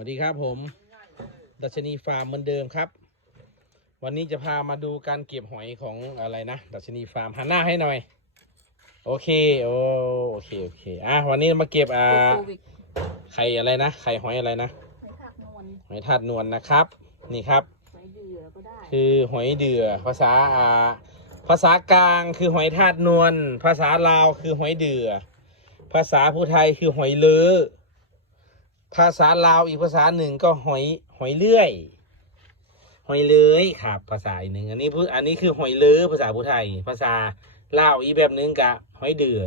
วัสดีครับผม ดัชนีฟาร์มเหมือนเดิมครับ วันนี้จะพามาดูการเก็บหอยของอะไรนะ ดัชนีฟาร์มหันหน้าให้หน่อย โอเคโอโอเคโอเคอะวันนี้มาเก็บอ่าไข่อะไรนะไข่หอยอะไรนะใช้ผักนวลหอยทาดนวลนะครับ นี่ครับ คือหอยเดือภาษาอ่าภาษากลางคือหอยทาดนวลภาษาลาวคือหอยเดือภาษาผู้ไทยคือหอยเลือ ภาษาลาวอีกภาษาหนึ่งก็หอยหอยเลื่อย หอยเลยครับ ภาษาอีกหนึ่งอันนี้พูดอันนี้คือหอยเลอภาษาผู้ไทย ภาษาลาวอีกแบบหนึงกะหอยเดือ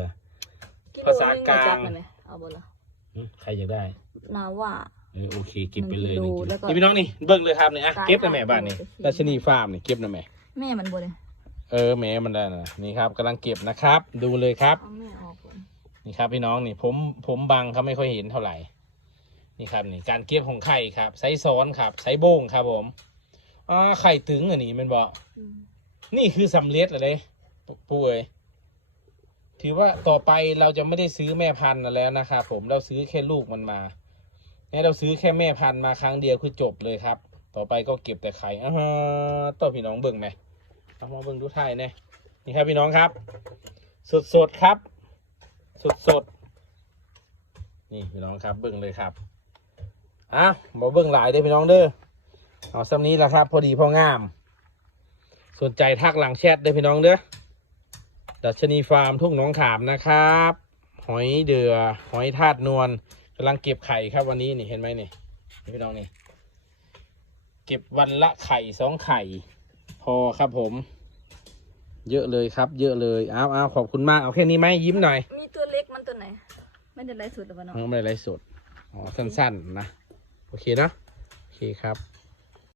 ภาษากลางจับมันไหมเอาบนละหึใครอยากได้นาว่าเออโอเคเก็บไปเลยหนึ่นี่งกิโลแล้วก็นี่พี่น้องนี่เบิ่งเลยครับเนี่ยอะกายเก็บนะแม่บ้านนี่ภาพราชนีฟาร์มนี่เก็บนะแม่แม่มันบนเลยเออแม่มันได้นะนี่ครับกำลังเก็บนะครับ ดูเลยครับเอาแม่ออกก่อนนี่ครับพี่น้องนี่ผมผมบังเขาไม่ค่อยเห็นเท่าไหร่ นี่ครับนี่การเก็บของไข่ครับไซส์ซ้อนครับไซส์โบ้งครับผมอ่าไข่ถึงอันนี้แมันบอกอืมนี่คือสำเร็จเลยปุปุ้ยถือว่าต่อไปเราจะไม่ได้ซื้อแม่พันธุ์แล้วนะครับผมเราซื้อแค่ลูกมันมาเนี่ยเราซื้อแค่แม่พันธุ์มาครั้งเดียวคือจบเลยครับ ต่อไปก็เก็บแต่ไข่อ่าฮะต่อพี่น้องเบิ่งไหมเอามาเบิ่งดูไทยเนี่ยนี่ครับพี่น้องครับ สดสดๆครับ สดสดๆนี่พี่น้องครับเบิ่งเลยครับ อะมาเบิ่งหลายเด้อพี่น้องเด้อเอาซ้ำนี้แหละครับ พอดีพองาม สนใจทักหลังแชทเด้อพี่น้องเด้อดัชนีฟาร์มทุ่งหนองขามนะครับ หอยเดือ หอยทาดนวลกำลังเก็บไข่ครับวันนี้นี่เห็นไหมนี่นี่พี่น้องนี่เก็บวันละไข่สองไข่ พอครับผม เยอะเลยครับ เยอะเลยอ้าวอ้าวขอบคุณมากเอาแค่นี้ไหมยิ้มหน่อยมีตัวเล็กมันตัวไหน ไม่ได้ไรสุดหรอวะเนาะอ๋อไม่ได้ไลฟ์สดอ๋อสั้นๆนะ โอเคนะโอเคครับ